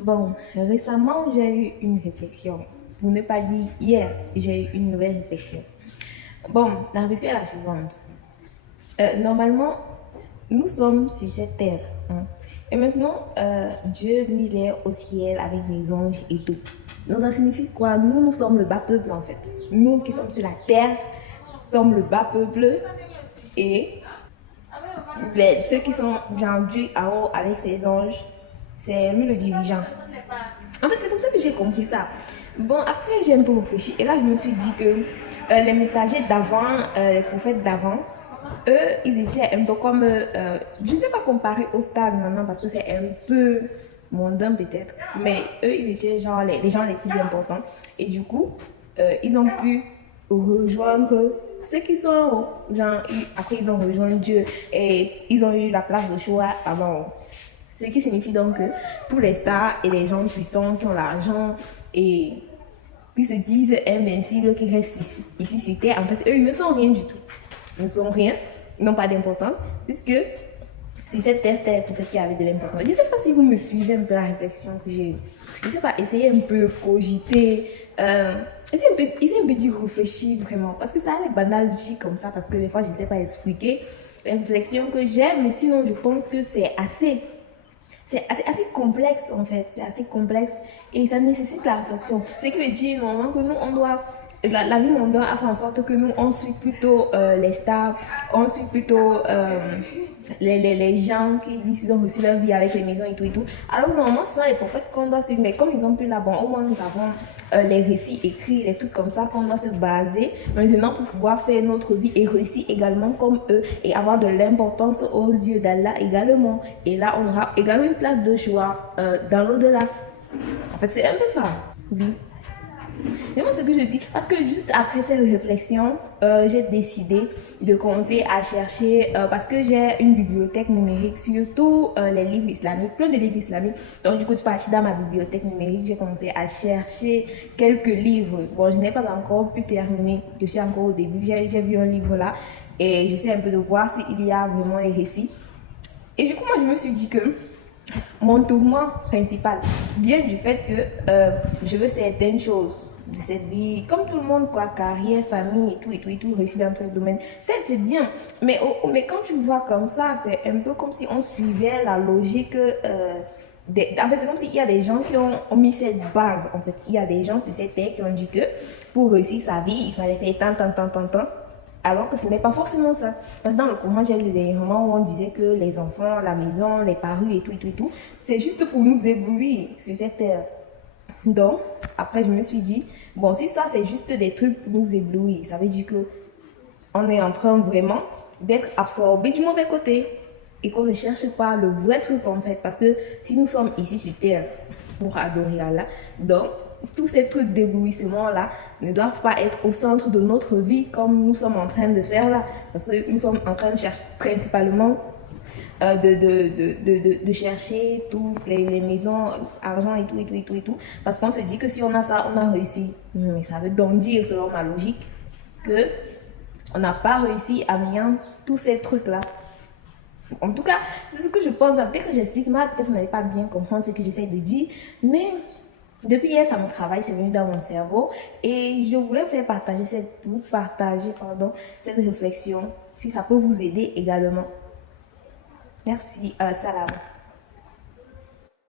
Bon, récemment, j'ai eu une réflexion. Pour ne pas dire hier, j'ai eu une nouvelle réflexion. Bon, la réflexion est la suivante. Normalement, nous sommes sur cette terre, hein. Et maintenant, Dieu, lui, il est au ciel avec les anges et tout. Donc, ça signifie quoi? Nous sommes le bas peuple, en fait. Nous qui sommes sur la terre, sommes le bas peuple. Et ceux qui sont genre Dieu en haut avec ses anges, c'est lui le dirigeant. En fait, c'est comme ça que j'ai compris ça. Bon, après, j'ai un peu réfléchi. Et là, je me suis dit que les messagers d'avant, les prophètes d'avant, eux, ils étaient un peu comme... je ne vais pas comparer au stade maintenant parce que c'est un peu mondain peut-être. Mais eux, ils étaient genre les gens les plus importants. Et du coup, ils ont pu rejoindre ceux qui sont en haut. Genre, après, ils ont rejoint Dieu et ils ont eu la place de choix avant. Ce qui signifie donc que tous les stars et les gens puissants qui ont l'argent et qui se disent invincibles, qui restent ici sur Terre, en fait, eux, ils ne sont rien du tout. Ils ne sont rien, ils n'ont pas d'importance, puisque sur cette terre, c'était les prophètes qui avaient de l'importance. Je ne sais pas si vous me suivez un peu la réflexion que j'ai eue. Je ne sais pas, essayez un peu, cogiter, essayez un peu d'y réfléchir vraiment, parce que ça a l'air banal dit comme ça, parce que des fois, je ne sais pas expliquer les réflexions que j'ai, mais sinon, je pense que c'est assez complexe en fait, c'est assez complexe et ça nécessite la réflexion. Ce qui veut dire normalement que nous, on doit, la vie mondaine a fait en sorte que nous, on suit plutôt les stars, on suit plutôt les gens qui disent qu'ils ont reçu leur vie avec les maisons et tout. Alors que normalement, ce sont les prophètes qu'on doit suivre, mais comme ils ont plus là, bon, au moins nous avons les récits écrits, les trucs comme ça qu'on doit se baser maintenant pour pouvoir faire notre vie et réussir également comme eux et avoir de l'importance aux yeux d'Allah également. Et là, on aura également une place de choix dans l'au-delà. En fait, c'est un peu ça. Oui. C'est moi ce que je dis. Parce que juste après cette réflexion, j'ai décidé de commencer à chercher, parce que j'ai une bibliothèque numérique, surtout les livres islamiques, plein de livres islamiques. Donc du coup, je suis partie dans ma bibliothèque numérique, j'ai commencé à chercher quelques livres. Bon, je n'ai pas encore pu terminer, je suis encore au début. J'ai vu un livre là et j'essaie un peu de voir s'il y a vraiment les récits. Et du coup, moi, je me suis dit que mon tourment principal vient du fait que je veux certaines choses de cette vie, comme tout le monde, quoi, carrière, famille et tout, réussir dans tous les domaines. C'est bien, mais quand tu vois comme ça, c'est un peu comme si on suivait la logique. En fait, c'est comme s'il y a des gens qui ont mis cette base. En fait, il y a des gens sur cette terre qui ont dit que pour réussir sa vie, il fallait faire tant. Alors que ce n'est pas forcément ça. Parce que dans le Coran, j'ai lu des romans où on disait que les enfants, la maison, les parures et tout, c'est juste pour nous éblouir sur cette terre. Donc, après, je me suis dit, bon, si ça, c'est juste des trucs pour nous éblouir, ça veut dire que on est en train vraiment d'être absorbé du mauvais côté et qu'on ne cherche pas le vrai truc en fait. Parce que si nous sommes ici sur terre pour adorer Allah, donc tous ces trucs d'éblouissement-là ne doivent pas être au centre de notre vie comme nous sommes en train de faire là. Parce que nous sommes en train de chercher principalement de chercher toutes les maisons, argent et tout. Parce qu'on se dit que si on a ça, on a réussi. Mais ça veut donc dire, selon ma logique, que on n'a pas réussi à mener tous ces trucs-là. En tout cas, c'est ce que je pense. Peut-être que j'explique mal, peut-être que vous n'allez pas bien comprendre ce que j'essaie de dire. Mais depuis hier, ça me travaille, c'est venu dans mon cerveau. Et je voulais vous partager cette réflexion, si ça peut vous aider également. Merci, salam.